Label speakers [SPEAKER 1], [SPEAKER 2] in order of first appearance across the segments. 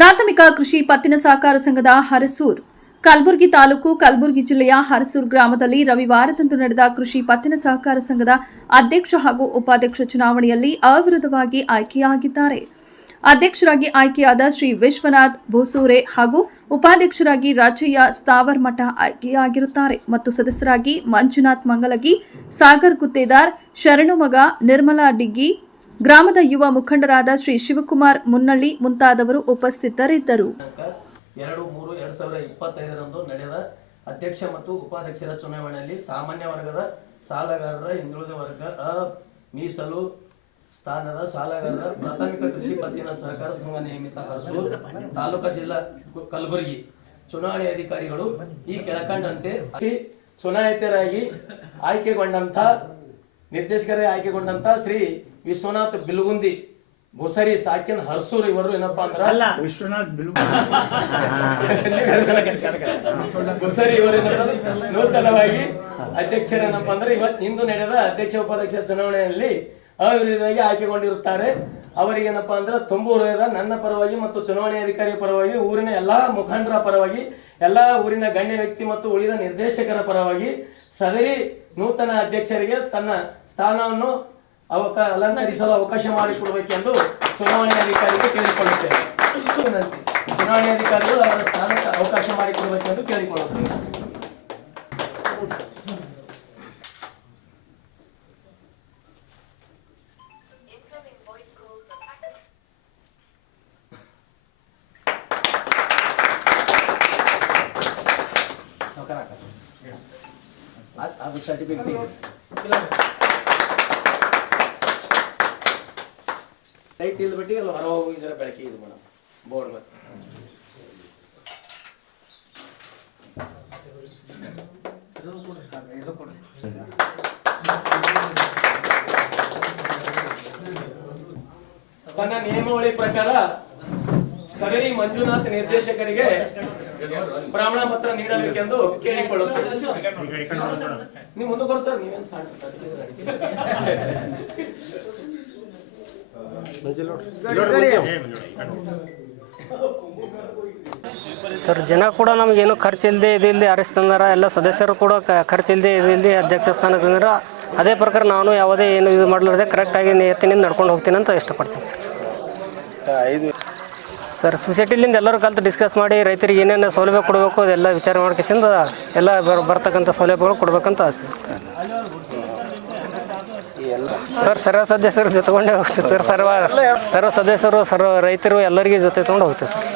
[SPEAKER 1] ಪ್ರಾಥಮಿಕ ಕೃಷಿ ಪತ್ತಿನ ಸಹಕಾರ ಸಂಘದ ಹರಸೂರ್, ಕಲಬುರಗಿ ತಾಲೂಕು ಕಲಬುರಗಿ ಜಿಲ್ಲೆಯ ಹರಸೂರ್ ಗ್ರಾಮದಲ್ಲಿ ರವಿವಾರದಂದು ನಡೆದ ಕೃಷಿ ಪತ್ತಿನ ಸಹಕಾರ ಸಂಘದ ಅಧ್ಯಕ್ಷ ಹಾಗೂ ಉಪಾಧ್ಯಕ್ಷ ಚುನಾವಣೆಯಲ್ಲಿ ಅವಿರೋಧವಾಗಿ ಆಯ್ಕೆಯಾಗಿದ್ದಾರೆ. ಅಧ್ಯಕ್ಷರಾಗಿ ಆಯ್ಕೆಯಾದ ಶ್ರೀ ವಿಶ್ವನಾಥ್ ಭೂಸೂರೆ ಹಾಗೂ ಉಪಾಧ್ಯಕ್ಷರಾಗಿ ರಾಜಯ್ಯ ಸ್ಥಾವರ್ಮಠ ಆಯ್ಕೆಯಾಗಿರುತ್ತಾರೆ ಮತ್ತು ಸದಸ್ಯರಾಗಿ ಮಂಜುನಾಥ್ ಮಂಗಲಗಿ, ಸಾಗರ್ ಗುತ್ತೇದಾರ್ ಶರಣುಮಗ ನಿರ್ಮಲಾ ಡಿಗ್ಗಿ ಗ್ರಾಮದ ಯುವ ಮುಖಂಡರಾದ ಶ್ರೀ ಶಿವಕುಮಾರ್ ಮುನ್ನಳ್ಳಿ ಮುಂತಾದವರು ಉಪಸ್ಥಿತರಿದ್ದರು.
[SPEAKER 2] ಎರಡು ಮೂರು ಎರಡ್ ಸಾವಿರದ ಇಪ್ಪತ್ತೈದರಂದು ನಡೆದ ಅಧ್ಯಕ್ಷ ಮತ್ತು ಉಪಾಧ್ಯಕ್ಷರ ಚುನಾವಣೆಯಲ್ಲಿ ಸಾಮಾನ್ಯ ವರ್ಗದ ಸಾಲಗಾರರ ಹಿಂದುಳಿದ ವರ್ಗ ಮೀಸಲು ಸ್ಥಾನದ ಸಾಲಗಾರರ ಪ್ರಾಥಮಿಕ ಕೃಷಿ ಪತ್ತಿನ ಸಹಕಾರ ಸಂಘ ನಿಯಮಿತ ಹರಸೂರು ತಾಲೂಕಾ ಜಿಲ್ಲಾ ಕಲಬುರಗಿ ಚುನಾವಣೆ ಅಧಿಕಾರಿಗಳು ಈ ಕೆಳಕಂಡಂತೆ ಚುನಾಯಿತರಾಗಿ ಆಯ್ಕೆಗೊಂಡಂತ ನಿರ್ದೇಶಕರೇ ಆಯ್ಕೆಗೊಂಡಂತ ಶ್ರೀ ವಿಶ್ವನಾಥ್ ಬಿಲ್ಗುಂದಿ ಬುಸರಿ ಸಾಕಿನ್ ಹರ್ಸೂರ್ ಇವರು ಏನಪ್ಪಾ ಅಂದ್ರ?
[SPEAKER 3] ಅಲ್ಲ ವಿಶ್ವನಾಥ್
[SPEAKER 2] ಬುಸರಿ ಇವರು ನೂತನವಾಗಿ ಅಧ್ಯಕ್ಷರೇನಪ್ಪ ಅಂದ್ರೆ ಇವತ್ತು ಇಂದು ನಡೆದ ಅಧ್ಯಕ್ಷ ಉಪಾಧ್ಯಕ್ಷ ಚುನಾವಣೆಯಲ್ಲಿ ಅವಿರೋಧವಾಗಿ ಆಯ್ಕೆಗೊಂಡಿರುತ್ತಾರೆ. ಅವರಿಗೇನಪ್ಪಾ ಅಂದ್ರೆ ತುಂಬು ಹೃದಯದ ನನ್ನ ಪರವಾಗಿ ಮತ್ತು ಚುನಾವಣೆ ಅಧಿಕಾರಿ ಪರವಾಗಿ ಊರಿನ ಎಲ್ಲಾ ಮುಖಂಡರ ಪರವಾಗಿ ಎಲ್ಲಾ ಊರಿನ ಗಣ್ಯ ವ್ಯಕ್ತಿ ಮತ್ತು ಉಳಿದ ನಿರ್ದೇಶಕರ ಪರವಾಗಿ ಸದರಿ ನೂತನ ಅಧ್ಯಕ್ಷರಿಗೆ ತನ್ನ ಸ್ಥಾನವನ್ನು ಅವಕ, ಅಲಂಕರಿಸಲು ಅವಕಾಶ ಮಾಡಿಕೊಡಬೇಕೆಂದು ಚುನಾವಣೆ ಅಧಿಕಾರಿಗೆ ಕೇಳಿಕೊಳ್ಳುತ್ತೇವೆ. ಚುನಾವಣೆ ಅಧಿಕಾರಿಗಳು ಅವರ ಸ್ಥಾನಕ್ಕೆ ಅವಕಾಶ ಮಾಡಿಕೊಡಬೇಕೆಂದು ಕೇಳಿಕೊಳ್ಳುತ್ತೇವೆ ಅದ್- ಸರ್ಟಿಫಿಕೇಟ್ ಲೈಟ್ ಇಲ್ದ ಬಿಟ್ಟು ಅಲ್ಲಿ ಹೊರ ಹೋಗಿದ್ರೆ ಬೆಳಕಿ ಇದು ಮೇಡಮ್ ಬೋರ್ಡ್ ಮತ್ತೆ ತನ್ನ ನಿಯಮಾವಳಿ ಪ್ರಕಾರ ಸಗರಿ ಮಂಜುನಾಥ್ ನಿರ್ದೇಶಕರಿಗೆ ಪ್ರಮಾಣ ಪತ್ರ ನೀಡಬೇಕೆಂದು ಕೇಳಿಕೊಳ್ಳುತ್ತೇವೆ ನೀವು ಸರ್ ನೀವೇನ್
[SPEAKER 4] ಸರ್ ಜನ ಕೂಡ ನಮಗೇನು ಖರ್ಚು ಇಲ್ಲದೆ ಇದಿಲ್ಲದೆ ಇಲ್ಲದೆ ಆರಿಸ್ತಂದಾರ ಎಲ್ಲ ಸದಸ್ಯರು ಕೂಡ ಖರ್ಚಿಲ್ಲದೇ ಖರ್ಚು ಇಲ್ಲದೆ ಇದು ಅಧ್ಯಕ್ಷ ಸ್ಥಾನಕ್ಕೆ ಬಂದ್ರ ಅದೇ ಪ್ರಕಾರ ನಾನು ಯಾವುದೇ ಏನು ಇದು ಮಾಡಲಾರ್ದೆ ಕರೆಕ್ಟಾಗಿ ನಿಯತ್ತಿನಿಂದ ನಡ್ಕೊಂಡು ಹೋಗ್ತೀನಿ ಅಂತ ಇಷ್ಟಪಡ್ತೀನಿ ಸರ್. ಸರ್ ಸೊಸೈಟಿಲಿಂದ ಎಲ್ಲರೂ ಕಲ್ತು ಡಿಸ್ಕಸ್ ಮಾಡಿ ರೈತರಿಗೆ ಏನೇನು ಸೌಲಭ್ಯ ಕೊಡಬೇಕು ಅದೆಲ್ಲ ವಿಚಾರ ಮಾಡ್ಕೊಂಡು ಎಲ್ಲ ಬರ್, ಬರ್ತಕ್ಕಂಥ ಸೌಲಭ್ಯಗಳು ಕೊಡ್ಬೇಕಂತ ಆಸೆ. ಸರ್ ಸರ್ವ ಸದಸ್ಯರು ಜೊತೆಗೊಂಡೇ ಹೋಗ್ತೀವಿ ಸರ್, ಸರ್ವ ಸರ್ವ ಸದಸ್ಯರು ಸರ್ವ ರೈತರು ಎಲ್ಲರಿಗೆ ಜೊತೆ ತೊಗೊಂಡು ಹೋಗ್ತೀವಿ ಸರ್.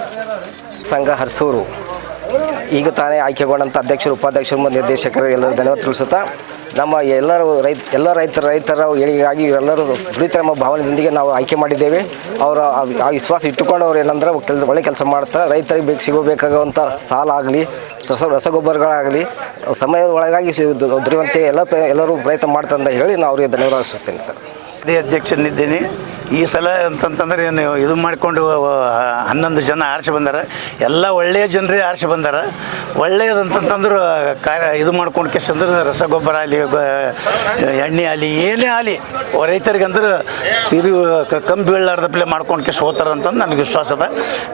[SPEAKER 5] ಸಂಘ ಹರ್ಸೂರು. ಈಗ ತಾನೇ ಆಯ್ಕೆಗೊಂಡಂಥ ಅಧ್ಯಕ್ಷರು, ಉಪಾಧ್ಯಕ್ಷರು ಮತ್ತು ನಿರ್ದೇಶಕರು ಎಲ್ಲರೂ ಧನ್ಯವಾದ ತಿಳಿಸುತ್ತಾ, ನಮ್ಮ ಎಲ್ಲರೂ ರೈತ, ಎಲ್ಲ ರೈತರ ರೈತರ ಏಳಿಗೆಗಾಗಿ ಎಲ್ಲರೂ ದುಡಿತರ ಎಂಬ ಭಾವನೆಯೊಂದಿಗೆ ನಾವು ಆಯ್ಕೆ ಮಾಡಿದ್ದೇವೆ. ಅವರ ಆ- ವಿಶ್ವಾಸ ಇಟ್ಟುಕೊಂಡು ಅವ್ರು ಏನಂದ್ರೆ ಕೆಲಸ, ಒಳ್ಳೆ ಕೆಲಸ ಮಾಡ್ತಾರೆ ರೈತರಿಗೆ ಬೇಕು, ಸಿಗಬೇಕಾಗುವಂಥ ಸಾಲ ಆಗಲಿ, ರಸ, ರಸಗೊಬ್ಬರಗಳಾಗಲಿ, ಸಮಯದ ಒಳಗಾಗಿ ದೊರೆಯುವಂತೆ ಎಲ್ಲ ಎಲ್ಲರೂ ಪ್ರಯತ್ನ ಮಾಡ್ತಾರೆ ಅಂತ ಹೇಳಿ ನಾವು ಅವರಿಗೆ ಧನ್ಯವಾದ ಸರ್.
[SPEAKER 3] ಅದೇ ಅಧ್ಯಕ್ಷನಿದ್ದೀನಿ ಈ ಸಲ ಅಂತಂತಂದ್ರೆ ಏನು ಇದು ಮಾಡಿಕೊಂಡು ಹನ್ನೊಂದು ಜನ ಆರಿಸಿ ಬಂದಾರ. ಎಲ್ಲ ಒಳ್ಳೆಯ ಜನರೇ ಆರಿಸಿ ಬಂದಾರ. ಒಳ್ಳೆಯದಂತಂತಂದ್ರೆ ಕಾರ್ಯ ಇದು ಮಾಡ್ಕೊಂಡು ಕೆಸಂದ್ರೆ ರಸಗೊಬ್ಬರ ಆಗಲಿ ಎಣ್ಣೆ ಆಗಲಿ ಏನೇ ಆಗಲಿ ರೈತರಿಗಂದ್ರೆ ಸಿರಿ ಕಂಬಿ ಬೀಳಾರ್ದಪ್ಲೆ ಮಾಡ್ಕೊಂಡು ಕೆಸ್ ಹೋಗ್ತಾರೆ ಅಂತಂದು ನನಗೆ ವಿಶ್ವಾಸ ಅದ.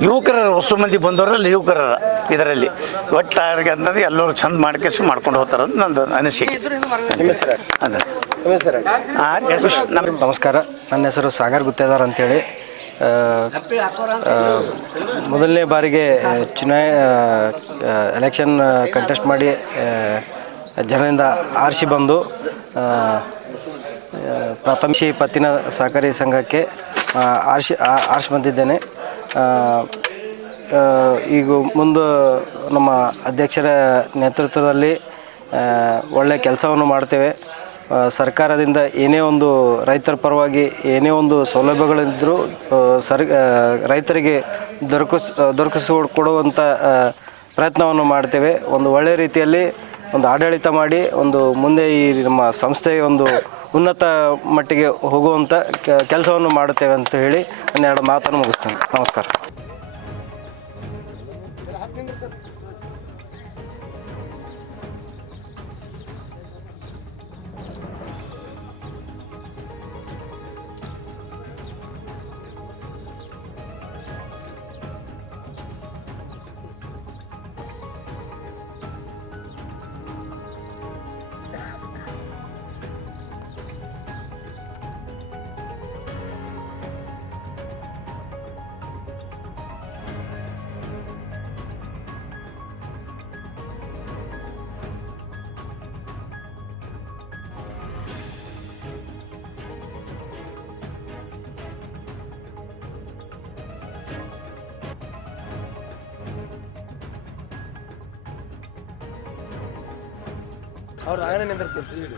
[SPEAKER 3] ಯುವಕರ ಹೊಸ ಮಂದಿ ಬಂದವರಲ್ಲಿ ಯುವಕರ ಇದರಲ್ಲಿ. ಒಟ್ಟಾರಿಗೆ ಅಂತಂದ್ರೆ ಎಲ್ಲರೂ ಚಂದ ಮಾಡ್ಕೆಸಿ ಮಾಡ್ಕೊಂಡು ಹೋಗ್ತಾರ ಅಂತ ನಂದು ಅನಿಸಿಕೆ. ಅದ.
[SPEAKER 6] ನಮಸ್ಕಾರ. ನನ್ನ ಹೆಸರು ಸಾಗರ್ ಗುತ್ತೇದಾರ್ ಅಂತೇಳಿ. ಮೊದಲನೇ ಬಾರಿಗೆ ಚುನಾಯ ಎಲೆಕ್ಷನ್ ಕಂಟೆಸ್ಟ್ ಮಾಡಿ ಜನರಿಂದ ಆರಿಸಿ ಬಂದು ಪ್ರಾಥಮಿಕ ಪತ್ತಿನ ಸಹಕಾರಿ ಸಂಘಕ್ಕೆ ಆರಿಸಿ ಆರಿಸಿ ಬಂದಿದ್ದೇನೆ. ಈಗ ಮುಂದೆ ನಮ್ಮ ಅಧ್ಯಕ್ಷರ ನೇತೃತ್ವದಲ್ಲಿ ಒಳ್ಳೆಯ ಕೆಲಸವನ್ನು ಮಾಡ್ತೇವೆ. ಸರ್ಕಾರದಿಂದ ಏನೇ ಒಂದು ರೈತರ ಪರವಾಗಿ ಏನೇ ಒಂದು ಸೌಲಭ್ಯಗಳಿದ್ದರೂ ಸರ್ ರೈತರಿಗೆ ದೊರಕಿಸ್ ದೊರಕಿಸಿ ಕೊಡುವಂಥ ಪ್ರಯತ್ನವನ್ನು ಮಾಡ್ತೇವೆ. ಒಂದು ಒಳ್ಳೆಯ ರೀತಿಯಲ್ಲಿ ಒಂದು ಆಡಳಿತ ಮಾಡಿ, ಒಂದು ಮುಂದೆ ಈ ನಮ್ಮ ಸಂಸ್ಥೆ ಒಂದು ಉನ್ನತ ಮಟ್ಟಿಗೆ ಹೋಗುವಂಥ ಕೆಲಸವನ್ನು ಮಾಡುತ್ತೇವೆ ಅಂತ ಹೇಳಿ ನನ್ನ ಎರಡು ಮಾತನ್ನು ಮುಗಿಸ್ತೇನೆ. ನಮಸ್ಕಾರ.
[SPEAKER 2] ಅವ್ರು ಆಗಣೆ ನಿಂದಿರ್ತೀನಿ